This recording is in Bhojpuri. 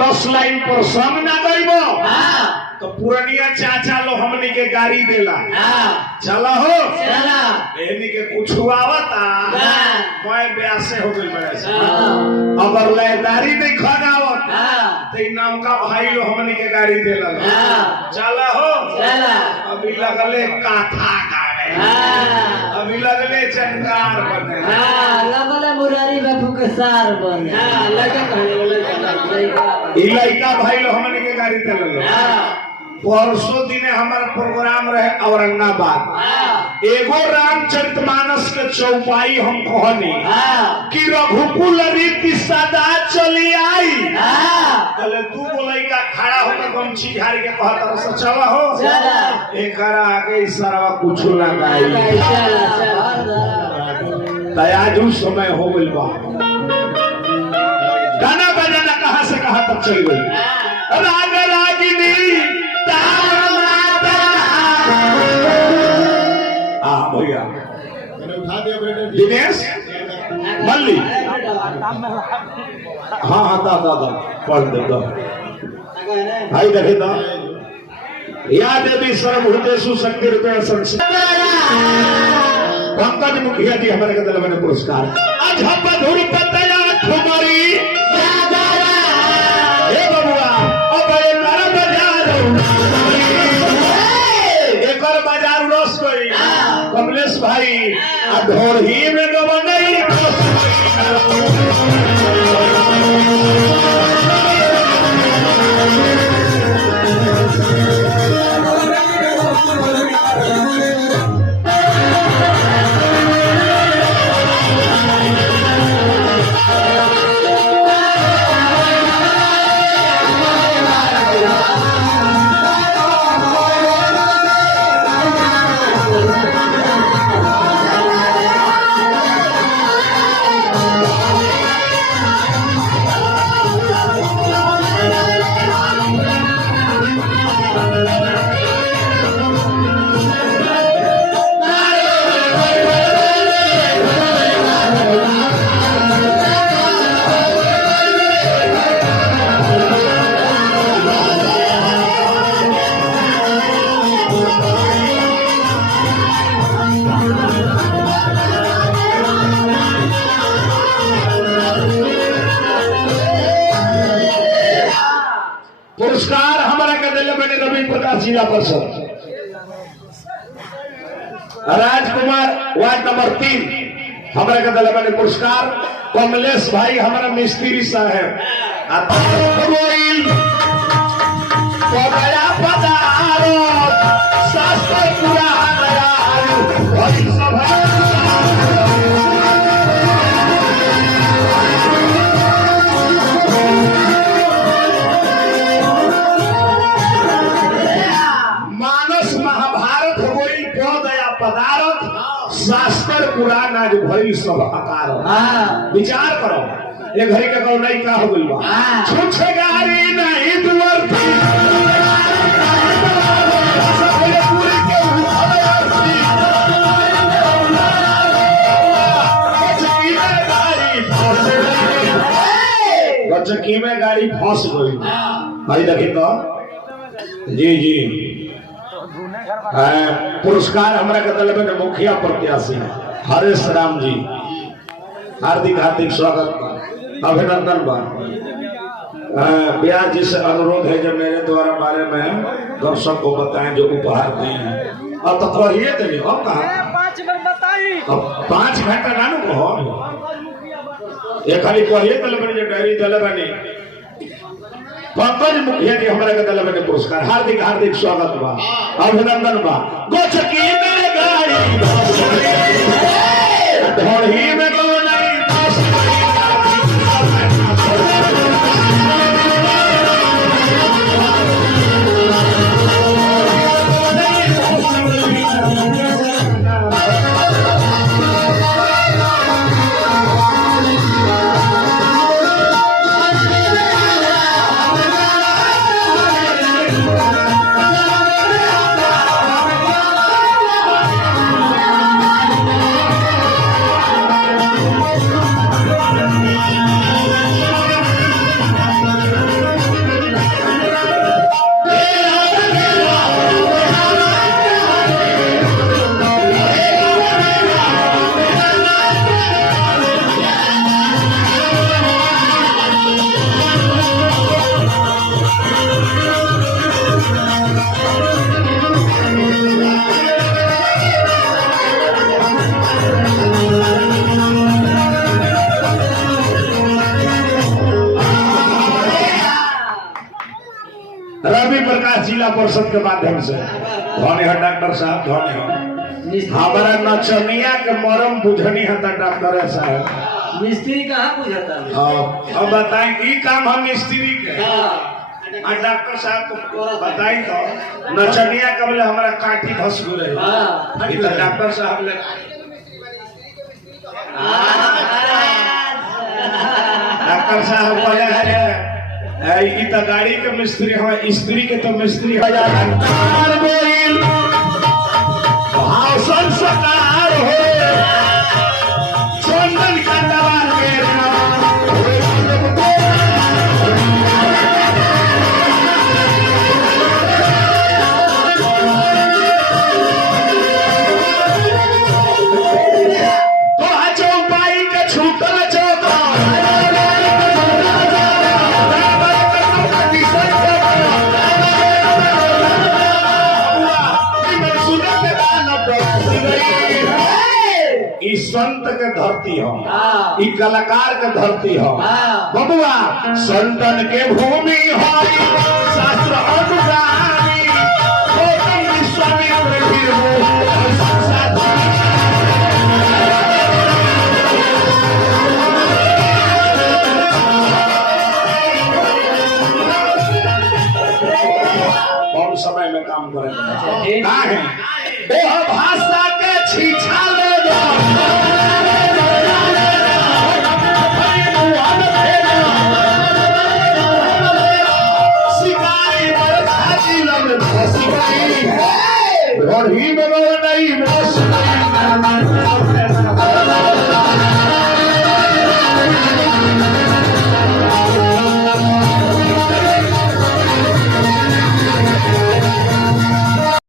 10 लाइन पर संग ना गईबो तो पुरनिया चाचा लो हमनी के गाड़ी देला चला हो चला एनी के कुछ आवता मैं ब्यासे हो गई बड़े से अगर लयदारी नहीं खगावत तो इ नौका भाई लो हमनी के गाड़ी देला चला हो चला अभी लगले काथा गावे अभी लगले चंगार बने लगले मुरारी बापू के सार बने लगे इ लइका भाई लो हमनी के गाड़ी देला परसों दिने हमारा प्रोग्राम रहे औरंगाबाद एगो रामचरितमानस के चौपाई हम कहनी कि रघुकुल रीति सदा चली आई पहले तू बोले का खड़ा होकर गमछी झाड़ के कहता से चला हो एकरा आगे इशारा कुछ ना गाई आज उस समय हो गई बा गाना बजाना कहां से कहां तक चल गई राग रागिनी भैया दिनेश मल्ली हाँ हाँ दादा पढ़ दे भाई देखे तो या देवी सर्वभूतेषु शक्ति रूपेण संस्थिता पंकज मुखिया जी हमारे कदल मैंने पुरस्कार अझप धुर पतया ठुमरी हे बबुआ अब ये नर बाजार रस गई कमलेश भाई ढोर ही में गवा नहीं पुरस्कार हमारा के दिल में रवि प्रकाश जिला परिषद राजकुमार वार्ड नंबर 3 हमारे के दिल में पुरस्कार कमलेश भाई हमारा मिस्त्री साहब शास्त्र पुराण आज भई सब आकार विचार करो ये घड़ी का कहो नहीं क्या हो गई बा छुछे गारी नहीं दुवर गचकी में गाड़ी फंस गई भाई देखिए तो जी जी पुरस्कार हमारा कदल में मुखिया प्रत्याशी हरेश राम जी हार्दिक हार्दिक स्वागत अभिनंदन बा ब्याह जी से अनुरोध है जो मेरे द्वारा बारे में दर्शक को बताएं जो उपहार दिए हैं अब तो कहिए तो अब कहा 5 घंटा ना कहो ये खाली कहिए तो जो डायरी दल बनी पंकज मुखिया जी हमारे दल में पुरस्कार हार्दिक हार्दिक स्वागत बा अभिनंदन बा गोचकी में गाड़ी ढोली में रवि प्रकाश जिला परिषद के माध्यम से धन्य है डॉक्टर साहब, धन्य है। हमारा नचनिया के मरम बुझनी है डॉक्टर साहब। मिस्त्री कहाँ बुझाता है? हाँ, अब बताएं ई काम हम मिस्त्री के डॉक्टर साहब को बताई तो नचनिया कबले हमारा काठी धस गुरे डॉक्टर साहब ले डॉक्टर साहब बोले ई तो गाड़ी के मिस्त्री है, स्त्री के तो मिस्त्री है। भाषण सकार हो चंदन का दवा के संत के धरती हो, ई कलाकार के धरती हो बबुआ। संतन के भूमि हो शास्त्र अनुगामी विश्वामित्र कौन समय में काम करें है भाषा के छीछा ले नहीं